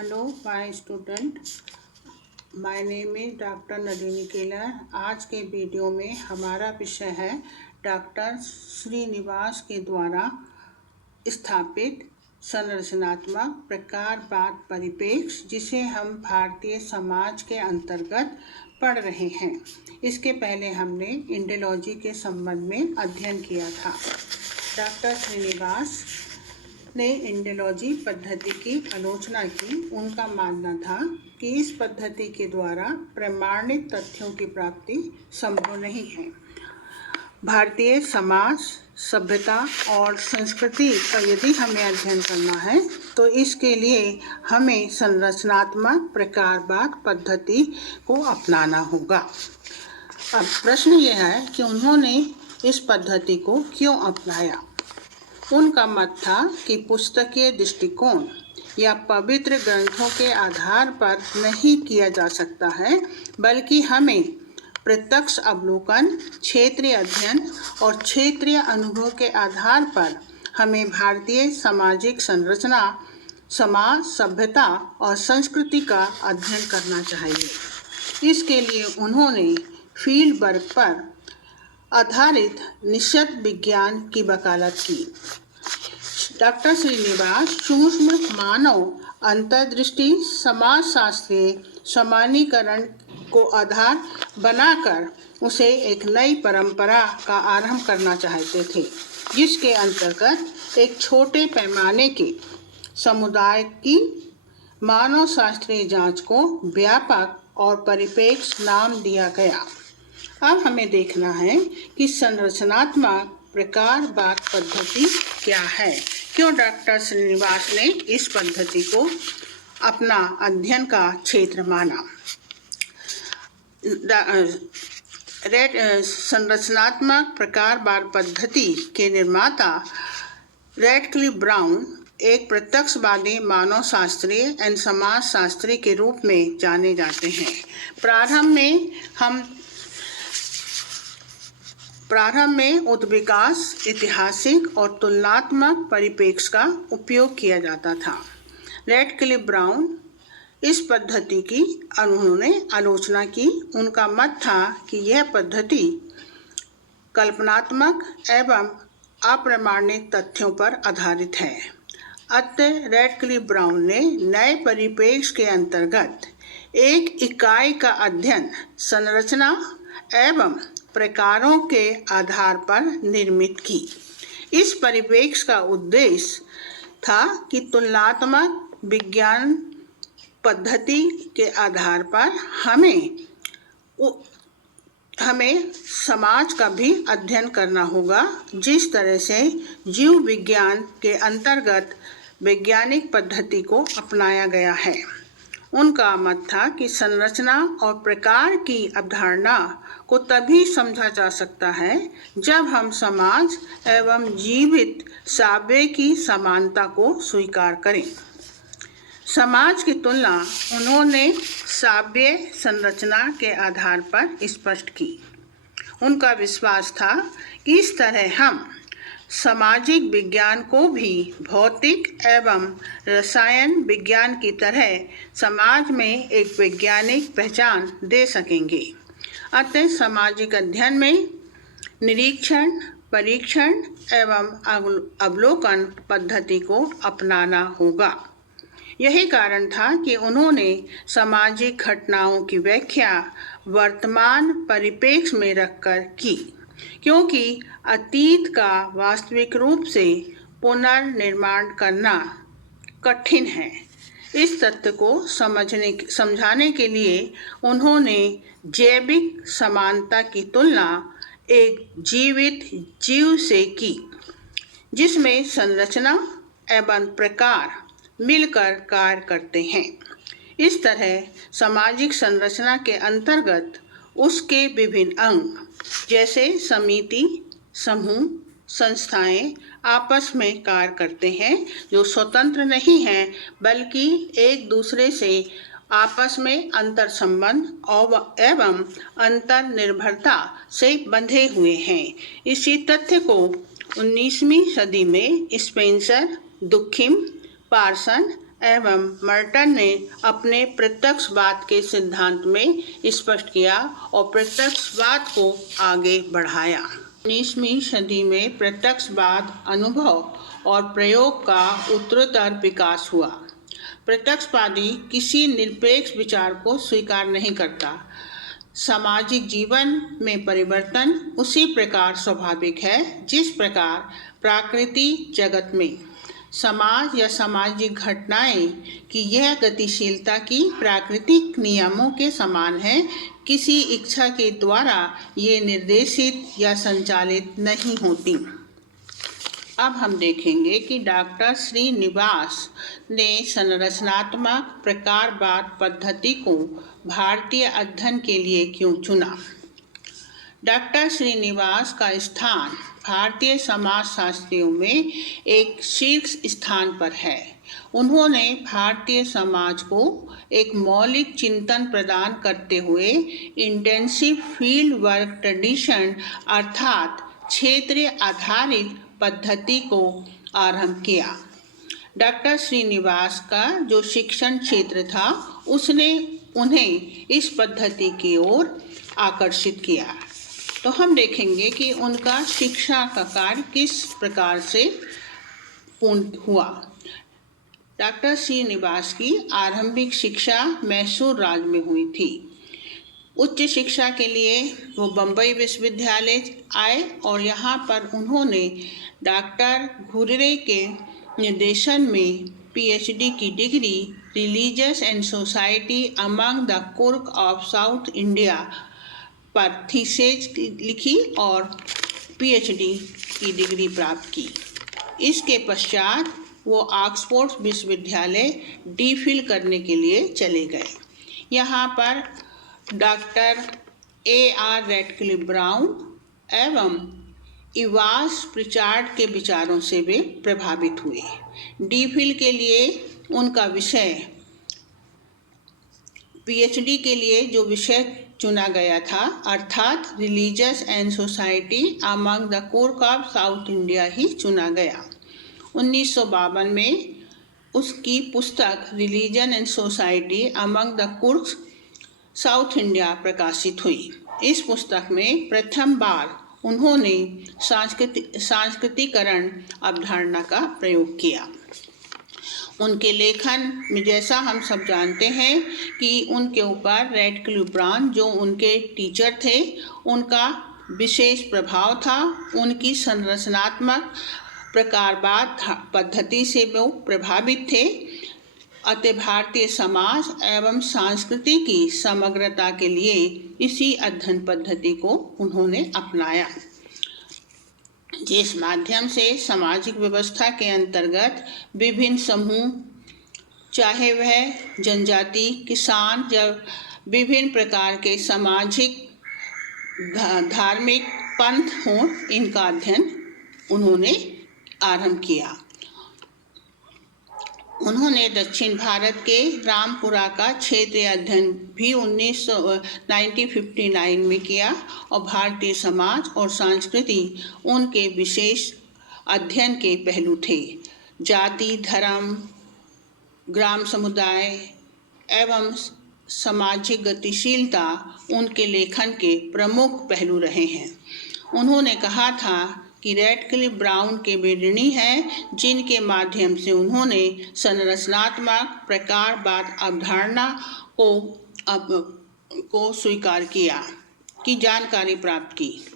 Hello my student, my name is doctor Nalini Keller. आज के video में हमारा विषय है डॉक्टर श्रीनिवास के द्वारा स्थापित संरचनात्मक प्रकारवाद परिप्रेक्ष्य, जिसे हम भारतीय समाज के अंतर्गत पढ़ रहे हैं। इसके पहले हमने इंडोलॉजी के संबंध में अध्ययन किया था। डॉक्टर श्रीनिवास ने इंडोलॉजी पद्धति की आलोचना की। उनका मानना था कि इस पद्धति के द्वारा प्रमाणित तथ्यों की प्राप्ति संभव नहीं है। भारतीय समाज, सभ्यता और संस्कृति का यदि हमें अध्ययन करना है तो इसके लिए हमें संरचनात्मक प्रकारवाद पद्धति को अपनाना होगा। अब प्रश्न यह है कि उन्होंने इस पद्धति को क्यों अपनाया। उनका मत था कि पुस्तकीय दृष्टिकोण या पवित्र ग्रंथों के आधार पर नहीं किया जा सकता है, बल्कि हमें प्रत्यक्ष अवलोकन, क्षेत्रीय अध्ययन और क्षेत्रीय अनुभव के आधार पर हमें भारतीय सामाजिक संरचना, समाज, सभ्यता और संस्कृति का अध्ययन करना चाहिए। इसके लिए उन्होंने फील्ड वर्क पर आधारित निश्चित विज्ञान की वकालत की। डॉक्टर श्रीनिवास सूक्ष्म मानव अंतर्दृष्टि समाजशास्त्रीय सामान्यीकरण को आधार बनाकर उसे एक नई परंपरा का आरंभ करना चाहते थे, जिसके अंतर्गत एक छोटे पैमाने के समुदाय की मानव शास्त्रीय जांच को व्यापक और परिप्रेक्ष्य नाम दिया गया। अब हमें देखना है कि संरचनात्मक प्रकारवाद पद्धति क्या है, क्यों डॉक्टर श्रीनिवास ने इस पद्धति को अपना अध्ययन का क्षेत्र माना। संरचनात्मक प्रकारवाद पद्धति के निर्माता रैडक्लिफ ब्राउन एक प्रत्यक्षवादी मानवशास्त्री एवं समाजशास्त्री के रूप में जाने जाते हैं। प्रारंभ में उत्विकास, ऐतिहासिक और तुलनात्मक परिप्रेक्ष्य का उपयोग किया जाता था। रैडक्लिफ ब्राउन इस पद्धति की उन्होंने आलोचना की। उनका मत था कि यह पद्धति कल्पनात्मक एवं अप्रमाणित तथ्यों पर आधारित है। अतः रैडक्लिफ ब्राउन ने नए परिप्रेक्ष्य के अंतर्गत एक इकाई का अध्ययन संरचना एवं प्रकारों के आधार पर निर्मित की। इस परिप्रेक्ष्य का उद्देश्य था कि तुलनात्मक विज्ञान पद्धति के आधार पर हमें समाज का भी अध्ययन करना होगा, जिस तरह से जीव विज्ञान के अंतर्गत वैज्ञानिक पद्धति को अपनाया गया है। उनका मत था कि संरचना और प्रकार की अवधारणा को तभी समझा जा सकता है जब हम समाज एवं जीवित साव्य की समानता को स्वीकार करें। समाज की तुलना उन्होंने साव्य संरचना के आधार पर स्पष्ट की। उनका विश्वास था कि इस तरह हम सामाजिक विज्ञान को भी भौतिक एवं रसायन विज्ञान की तरह समाज में एक वैज्ञानिक पहचान दे सकेंगे। अतः सामाजिक अध्ययन में निरीक्षण, परीक्षण एवं अवलोकन पद्धति को अपनाना होगा। यही कारण था कि उन्होंने सामाजिक घटनाओं की व्याख्या वर्तमान परिप्रेक्ष्य में रखकर की, क्योंकि अतीत का वास्तविक रूप से पुनर्निर्माण करना कठिन है। इस तथ्य को समझाने के लिए उन्होंने जैविक समानता की तुलना एक जीवित जीव से की, जिसमें संरचना एवं प्रकार मिलकर कार्य करते हैं। इस तरह सामाजिक संरचना के अंतर्गत उसके विभिन्न अंग जैसे समिति, समूह, संस्थाएं आपस में कार्य करते हैं, जो स्वतंत्र नहीं हैं, बल्कि एक दूसरे से आपस में अंतर संबंध एवं अंतर निर्भरता से बंधे हुए हैं। इसी तथ्य को 19वीं सदी में स्पेंसर, दुखिम, पार्सन एवं मर्टन ने अपने प्रत्यक्षवाद के सिद्धांत में स्पष्ट किया और प्रत्यक्षवाद को आगे बढ़ाया। 19वीं सदी में प्रत्यक्षवाद अनुभव और प्रयोग का उत्तरोत्तर विकास हुआ। प्रत्यक्षवादी किसी निरपेक्ष विचार को स्वीकार नहीं करता। सामाजिक जीवन में परिवर्तन उसी प्रकार स्वाभाविक है जिस प्रकार प्राकृतिक जगत में समाज या सामाजिक घटनाएं की यह गतिशीलता की प्राकृतिक नियमों के समान है। किसी इच्छा के द्वारा ये निर्देशित या संचालित नहीं होती। अब हम देखेंगे कि डॉक्टर श्रीनिवास ने संरचनात्मक प्रकारवाद पद्धति को भारतीय अध्ययन के लिए क्यों चुना। डॉक्टर श्रीनिवास का स्थान भारतीय समाजशास्त्रियों में एक शीर्ष स्थान पर है। उन्होंने भारतीय समाज को एक मौलिक चिंतन प्रदान करते हुए इंटेंसिव फील्ड वर्क ट्रेडिशन अर्थात क्षेत्रीय आधारित पद्धति को आरंभ किया। डॉक्टर श्रीनिवास का जो शिक्षण क्षेत्र था उसने उन्हें इस पद्धति की ओर आकर्षित किया। तो हम देखेंगे कि उनका शिक्षा का कार्य किस प्रकार से पूर्ण हुआ। डॉक्टर श्रीनिवास की आरंभिक शिक्षा मैसूर राज्य में हुई थी। उच्च शिक्षा के लिए वो बम्बई विश्वविद्यालय आए और यहाँ पर उन्होंने डॉक्टर घुर्रे के निर्देशन में पीएचडी की degree religious and society among the कुर्क ऑफ साउथ इंडिया पर थीसिस लिखी और पीएचडी की डिग्री प्राप्त की। इसके पश्चात वो ऑक्सफोर्ड विश्वविद्यालय डीफिल करने के लिए चले गए। यहाँ पर डॉक्टर A.R. रैडक्लिफ ब्राउन एवं इवास प्रिचार्ड के विचारों से वे प्रभावित हुए। डीफिल के लिए उनका विषय पीएचडी के लिए जो विषय चुना गया था अर्थात religious and society among the कुर्क ऑफ साउथ इंडिया ही चुना गया। 1952 में उसकी पुस्तक religion and society among the कुर्क साउथ इंडिया प्रकाशित हुई। इस पुस्तक में प्रथम बार उन्होंने सांस्कृतिकरण अवधारणा का प्रयोग किया। उनके लेखन में जैसा हम सब जानते हैं कि उनके ऊपर रैडक्लिफ ब्राउन जो उनके टीचर थे उनका विशेष प्रभाव था। उनकी संरचनात्मक प्रकारवाद पद्धति से वो प्रभावित थे। अतः भारतीय समाज एवं संस्कृति की समग्रता के लिए इसी अध्ययन पद्धति को उन्होंने अपनाया, जिस माध्यम से सामाजिक व्यवस्था के अंतर्गत विभिन्न समूह चाहे वह जनजाति किसान जब विभिन्न प्रकार के सामाजिक धार्मिक पंथ हों इनका अध्ययन उन्होंने आरंभ किया। उन्होंने दक्षिण भारत के रामपुरा का क्षेत्रीय अध्ययन भी 1959 में किया और भारतीय समाज और संस्कृति उनके विशेष अध्ययन के पहलू थे। जाति धर्म ग्राम समुदाय एवं सामाजिक गतिशीलता उनके लेखन के प्रमुख पहलू रहे हैं। उन्होंने कहा था कि रैडक्लिफ ब्राउन के वे ऋणी हैं जिनके माध्यम से उन्होंने संरचनात्मक प्रकारवाद अवधारणा को स्वीकार किया की जानकारी प्राप्त की।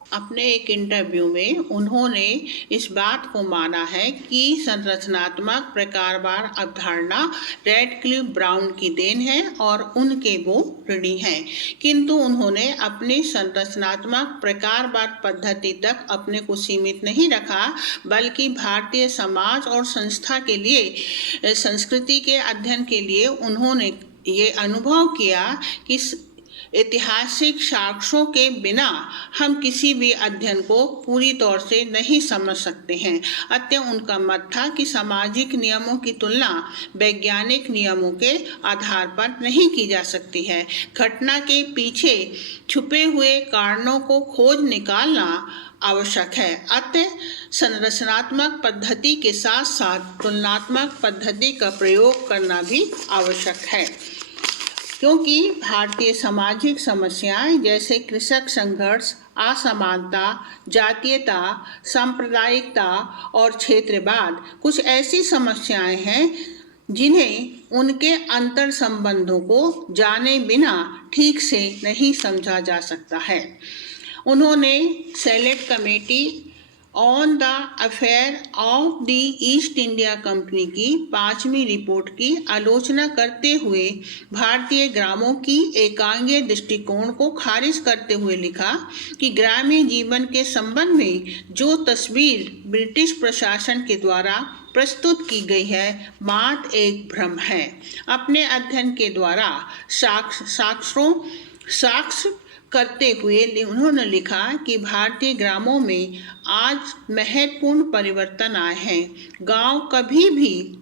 अपने एक इंटरव्यू में उन्होंने इस बात को माना है कि संरचनात्मक प्रकारवाद अवधारणा रैडक्लिफ ब्राउन की देन है और उनके वो ऋणी हैं, किंतु उन्होंने अपनी संरचनात्मक प्रकारवाद पद्धति तक अपने को सीमित नहीं रखा, बल्कि भारतीय समाज और संस्था के लिए संस्कृति के अध्ययन के लिए उन्होंने ये अनुभव किया कि ऐतिहासिक साक्ष्यों के बिना हम किसी भी अध्ययन को पूरी तौर से नहीं समझ सकते हैं। अतः उनका मत था कि सामाजिक नियमों की तुलना वैज्ञानिक नियमों के आधार पर नहीं की जा सकती है। घटना के पीछे छुपे हुए कारणों को खोज निकालना आवश्यक है। अतः संरचनात्मक पद्धति के साथ साथ तुलनात्मक पद्धति का प्रयोग करना भी आवश्यक है, क्योंकि भारतीय सामाजिक समस्याएं जैसे कृषक संघर्ष, असमानता, जातीयता, सांप्रदायिकता और क्षेत्रवाद कुछ ऐसी समस्याएं हैं जिन्हें उनके अंतर संबंधों को जाने बिना ठीक से नहीं समझा जा सकता है। उन्होंने select committee on the affair of the east India company की 5वीं रिपोर्ट की आलोचना करते हुए भारतीय ग्रामों की एकांगीय दृष्टिकोण को खारिज करते हुए लिखा कि ग्रामीण जीवन के संबंध में जो तस्वीर ब्रिटिश प्रशासन के द्वारा प्रस्तुत की गई है मात्र एक भ्रम है। अपने अध्ययन के द्वारा साक्ष्य करते हुए उन्होंने लिखा कि भारतीय ग्रामों में आज महत्वपूर्ण परिवर्तन आए हैं। गांव कभी भी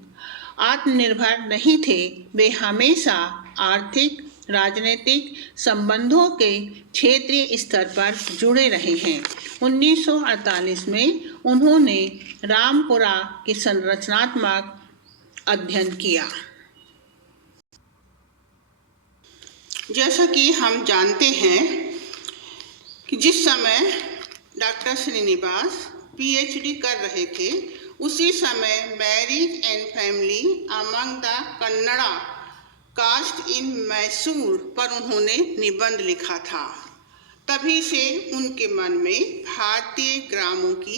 आत्मनिर्भर नहीं थे, वे हमेशा आर्थिक राजनीतिक संबंधों के क्षेत्रीय स्तर पर जुड़े रहे हैं। 1948 में उन्होंने रामपुरा की संरचनात्मक अध्ययन किया। जैसा कि हम जानते हैं कि जिस समय डॉक्टर श्रीनिवास पीएचडी कर रहे थे, उसी समय marriage and family among the Kannada caste in Mysore पर उन्होंने निबंध लिखा था। तभी से उनके मन में भारतीय ग्रामों की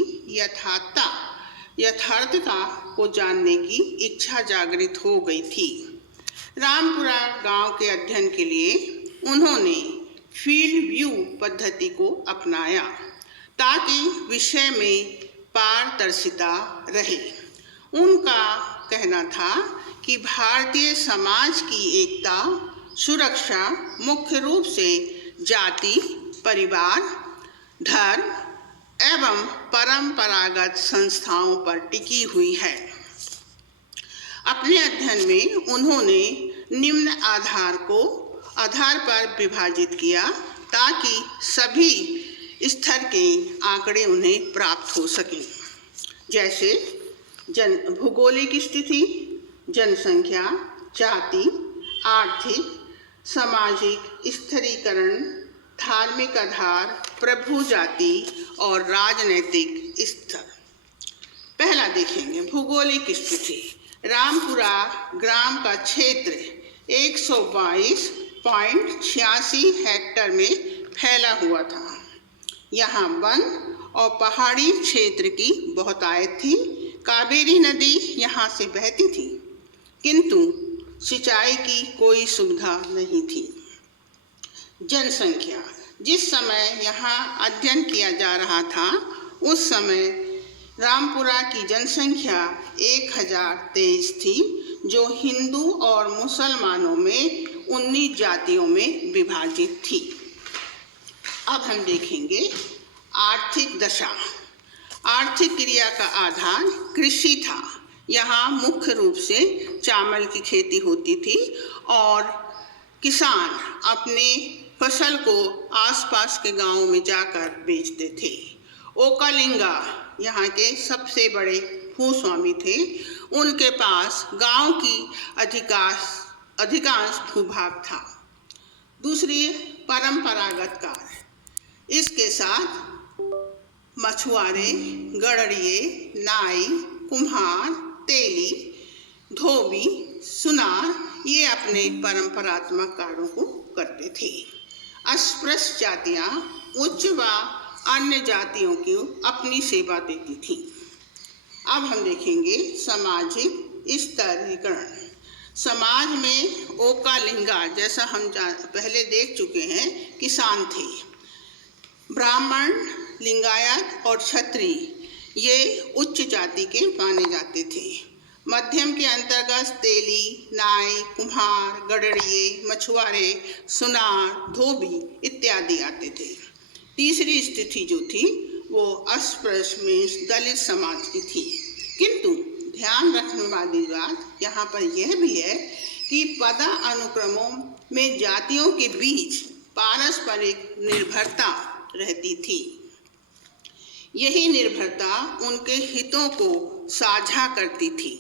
यथार्थता को जानने की इच्छा जागृत हो गई थी। रामपुरा गांव के अध्ययन के लिए उन्होंने फील्ड व्यू पद्धति को अपनाया ताकि विषय में पारदर्शिता रहे। उनका कहना था कि भारतीय समाज की एकता सुरक्षा मुख्य रूप से जाति, परिवार, धर्म एवं परंपरागत संस्थाओं पर टिकी हुई है। अपने अध्ययन में उन्होंने निम्न आधार पर विभाजित किया ताकि सभी स्तर के आंकड़े उन्हें प्राप्त हो सकें, जैसे भूगोलिक स्थिति, जनसंख्या, जाति, आर्थिक सामाजिक स्थिरीकरण, धार्मिक आधार, प्रभु जाति और राजनीतिक स्तर। पहला देखेंगे भूगोलिक स्थिति। रामपुरा ग्राम का क्षेत्र 122.86 हेक्टेयर में फैला हुआ था। यहाँ वन और पहाड़ी क्षेत्र की बहुतायत थी। कावेरी नदी यहाँ से बहती थी, किंतु सिंचाई की कोई सुविधा नहीं थी। जनसंख्या। जिस समय यहाँ अध्ययन किया जा रहा था, उस समय रामपुरा की जनसंख्या 1023 थी, जो हिंदू और मुसलमानों में 19 जातियों में विभाजित थी। अब हम देखेंगे आर्थिक दशा। आर्थिक क्रिया का आधार कृषि था। यहाँ मुख्य रूप से चावल की खेती होती थी और किसान अपने फसल को आसपास के गांवों में जाकर बेचते थे। ओकालिंगा यहाँ के सबसे बड़े भूस्वामी थे। उनके पास गांव की अधिकांश भूभाग था। दूसरी परंपरागत कार्य। इसके साथ मछुआरे, गड़रिये, नाई, कुम्हार, तेली, धोबी, सुनार ये अपने परंपरात्मक कार्यों को करते थे। अस्पृश्य जातियाँ उच्च व अन्य जातियों की अपनी सेवा देती थी। अब हम देखेंगे सामाजिक स्तरीकरण। समाज में ओकालिंगा, जैसा हम पहले देख चुके हैं, किसान थे। ब्राह्मण, लिंगायत और क्षत्रिय ये उच्च जाति के माने जाते थे। मध्यम के अंतर्गत तेली, नाई, कुम्हार, गडरिये, मछुआरे, सुनार, धोबी इत्यादि आते थे। तीसरी स्थिति जो थी वो अस्पृश्य दलित समाज की थी। किंतु ध्यान रखने वाली बात यहाँ पर यह भी है कि पदानुक्रमों में जातियों के बीच पारस्परिक निर्भरता रहती थी। यही निर्भरता उनके हितों को साझा करती थी,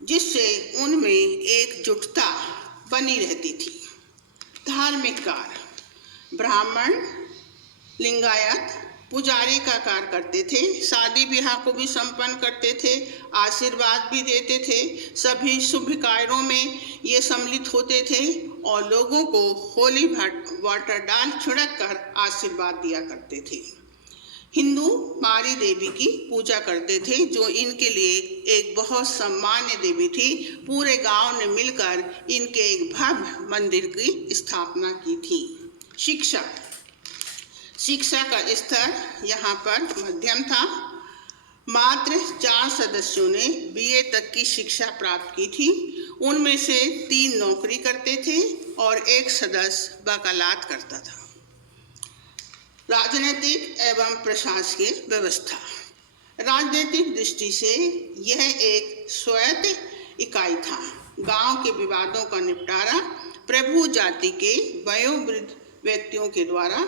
जिससे उनमें एकजुटता बनी रहती थी। धार्मिक कार्य, ब्राह्मण, लिंगायत पुजारी का कार्य करते थे, शादी ब्याह को भी संपन्न करते थे, आशीर्वाद भी देते थे, सभी शुभ कार्यों में ये सम्मिलित होते थे और लोगों को होली वाटर डाल छिड़क कर आशीर्वाद दिया करते थे। हिंदू मारी देवी की पूजा करते थे, जो इनके लिए एक बहुत सम्मान्य देवी थी। पूरे गांव ने मिलकर इनके एक भव्य मंदिर की स्थापना की थी। शिक्षा का स्तर यहाँ पर मध्यम था। मात्र 4 सदस्यों ने बीए तक की शिक्षा प्राप्त की थी। उनमें से 3 नौकरी करते थे और 1 सदस्य वकालत करता था। राजनीतिक एवं प्रशासकीय व्यवस्था, राजनीतिक दृष्टि से यह एक स्वायत्त इकाई था। गांव के विवादों का निपटारा प्रभु जाति के वयोवृद्ध व्यक्तियों के द्वारा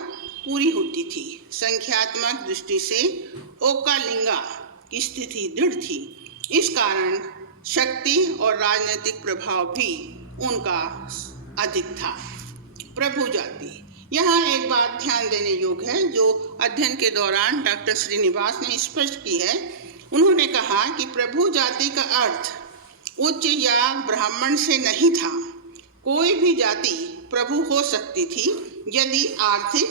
पूरी होती थी। संख्यात्मक दृष्टि से ओकालिंगा की स्थिति दृढ़ थी। इस कारण शक्ति और राजनीतिक प्रभाव भी उनका अधिक था। प्रभु जाति, यहाँ एक बात ध्यान देने योग्य है जो अध्ययन के दौरान डॉक्टर श्रीनिवास ने स्पष्ट की है। उन्होंने कहा कि प्रभु जाति का अर्थ उच्च या ब्राह्मण से नहीं था। कोई भी जाति प्रभु हो सकती थी यदि आर्थिक,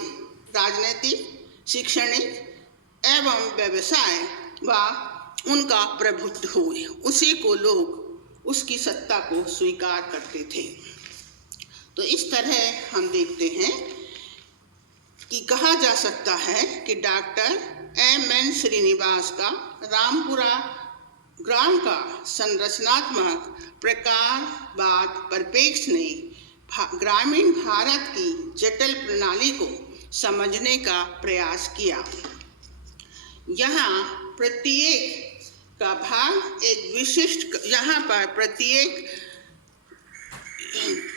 राजनीतिक, शैक्षणिक एवं व्यवसाय व उनका प्रभुत्व हुए, उसी को लोग उसकी सत्ता को स्वीकार करते थे। तो इस तरह हम देखते हैं कि कहा जा सकता है कि डॉक्टर M.N. श्रीनिवास का रामपुरा ग्राम का संरचनात्मक प्रकारवाद परिप्रेक्ष्य ने ग्रामीण भारत की जटिल प्रणाली को समझने का प्रयास किया। यहाँ प्रत्येक का भाग एक विशिष्ट, यहाँ पर प्रत्येक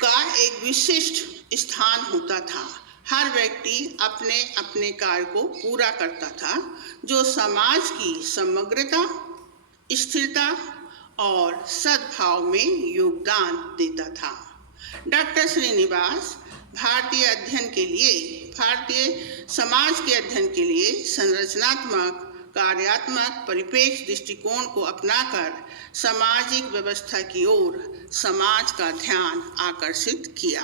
का एक विशिष्ट स्थान होता था। हर व्यक्ति अपने अपने कार्य को पूरा करता था, जो समाज की समग्रता, स्थिरता और सद्भाव में योगदान देता था। डॉक्टर श्रीनिवास भारतीय समाज के अध्ययन के लिए संरचनात्मक कार्यात्मक परिप्रेक्ष्य दृष्टिकोण को अपनाकर सामाजिक व्यवस्था की ओर समाज का ध्यान आकर्षित किया।